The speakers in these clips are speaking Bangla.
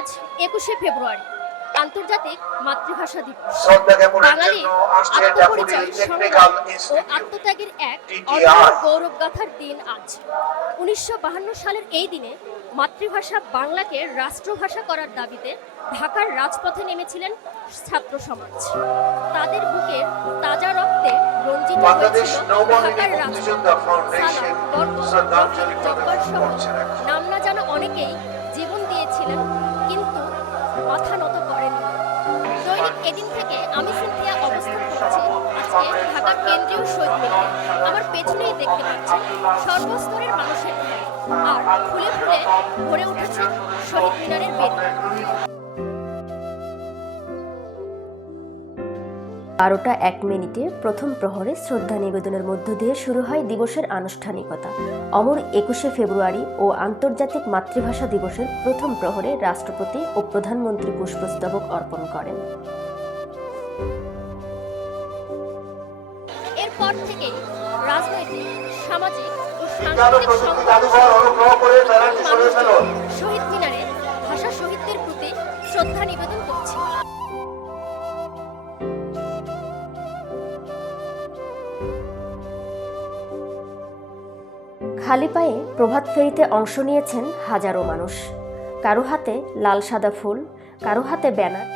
আজ একুশে ফেব্রুয়ারি আন্তর্জাতিক মাতৃভাষা দিবস। বাঙালির আত্মপরিচয় সংগ্রাম ও আত্মত্যাগের এক অনন্য গৌরবগাথার দিন আজ। উনিশশো সালের এই দিনে মাতৃভাষা বাংলাকে রাষ্ট্রভাষা করার দাবিতে ঢাকার রাজপথে নেমেছিলেন ছাত্র সমাজ। তাদের বুকে তাজা রক্তে রঞ্জিত হয়েছিল ঢাকার রাজপথ। সালাম, বরকত, জব্বার সহ এদিন থেকে আমি সিনথিয়া অবস্থান করছি আজকে ঢাকার কেন্দ্রীয় শহীদ মিনারে। আমার পেছনেই দেখতে পাচ্ছেন সর্বস্তরের মানুষের ভিড়। আর ফুলে ফুলে ভরে উঠেছে শহীদ মিনারের বেদি বারোটা এক মিনিটে প্রথম প্রহরে শ্রদ্ধা নিবেদনের মধ্য দিয়ে শুরু হয় দিবসের আনুষ্ঠানিকতা। অমর একুশে ফেব্রুয়ারি ও আন্তর্জাতিক মাতৃভাষা দিবসের প্রথম প্রহরে রাষ্ট্রপতি ও প্রধানমন্ত্রী পুষ্পস্তবক অর্পণ করেন। এরপর থেকেই রাজনৈতিক সামাজিক ও সাংস্কৃতিক শহীদ মিনারে ভাষা শহীদদের প্রতি শ্রদ্ধা নিবেদন করছি। খালি পায়ে প্রভাত ফেরিতে অংশ নিয়েছেন হাজারো মানুষ। কারও হাতে লাল সাদা ফুল কারও হাতে ব্যানার।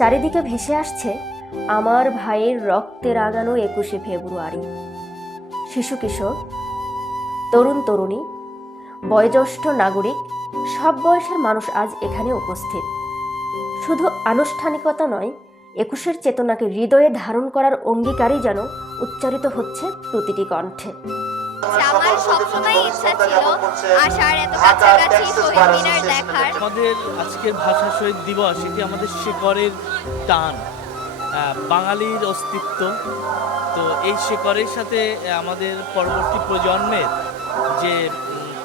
চারিদিকে ভেসে আসছে আমার ভাইয়ের রক্তে রাঙানো একুশে ফেব্রুয়ারি। শিশু কিশোর, তরুণ তরুণী, বয়োজ্যেষ্ঠ নাগরিক, সব বয়সের মানুষ আজ এখানে উপস্থিত। শুধু আনুষ্ঠানিকতা নয়, একুশের চেতনাকে হৃদয়ে ধারণ করার অঙ্গীকারই যেন উচ্চারিত হচ্ছে প্রতিটি কণ্ঠে। আমার সবসময় ইচ্ছা ছিল আসার এত কাছাকাছি শহীদ মিনার দেখার। আমাদের আজকের ভাষা শহীদ দিবস এটি আমাদের শেকরের টান আহ, বাঙালির অস্তিত্ব। তো এই শেকরের সাথে আমাদের পরবর্তী প্রজন্মের যে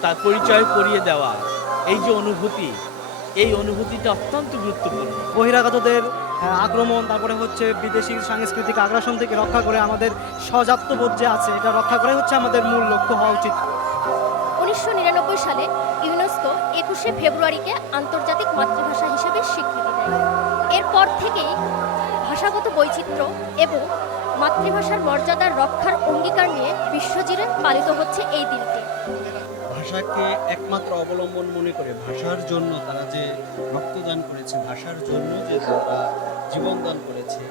তার পরিচয় করিয়ে দেওয়া এই যে অনুভূতি এই অনুভূতিটা অত্যন্ত গুরুত্বপূর্ণ। বহিরাগতদের আক্রমণ তারপরে হচ্ছে বিদেশি সাংস্কৃতিক আগ্রাসন থেকে রক্ষা করে আমাদের স্বজাত্যবোধ যে আছে এটা রক্ষা করে হচ্ছে আমাদের মূল লক্ষ্য হওয়া উচিত। উনিশশো নিরানব্বই সালে ইউনেস্কো একুশে ফেব্রুয়ারিকে আন্তর্জাতিক মাতৃভাষা হিসেবে স্বীকৃতি দেয়। এরপর থেকেই ভাষাগত বৈচিত্র্য এবং মাতৃভাষার মর্যাদার রক্ষার অঙ্গীকার নিয়ে বিশ্বজুড়ে পালিত হচ্ছে এই দিনটি। ভাষাকে একমাত্র অবলম্বন মনে করে ভাষার জন্য তারা যে রক্তদান করেছে ভাষার জন্য যে তারা জীবন দান করেছে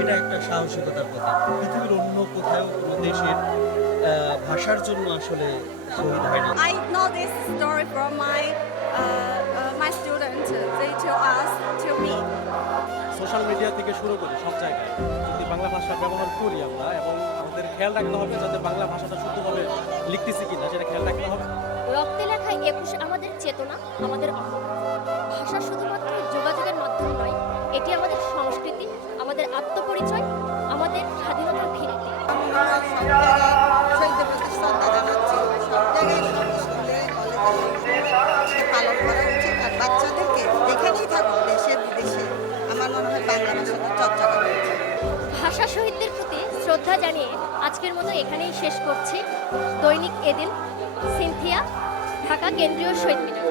এটা একটা সাহসিকতার কথা পৃথিবীর অন্য কোথাও কোনো দেশের ভাষার জন্য আসলে শহীদ হয় না I know this story from my uh, uh, my students. They tell us, tell me. Social media থেকে শুরু করে সব জায়গায় যদি বাংলা ভাষা ব্যবহার করি আমরা এবং আমাদের খেয়াল রাখতে হবে যাতে বাংলা ভাষাটা শুদ্ধভাবে লিখতেছি কিনা সেটা খেয়াল রাখতে হবে একুশ আমাদের চেতনা, আমাদের অহংকার। ভাষা শুধুমাত্র যোগাযোগের মাধ্যম নয়, এটি আমাদের সংস্কৃতি, আমাদের আত্মপরিচয়, আমাদের স্বাধীনতার ভিত্তি পালন করা ভাষা শহীদদের প্রতি শ্রদ্ধা জানিয়ে আজকের মতো এখানেই শেষ করছি। দৈনিক এদিন সিনথিয়া ঢাকা কেন্দ্রীয় শহীদ মিনার।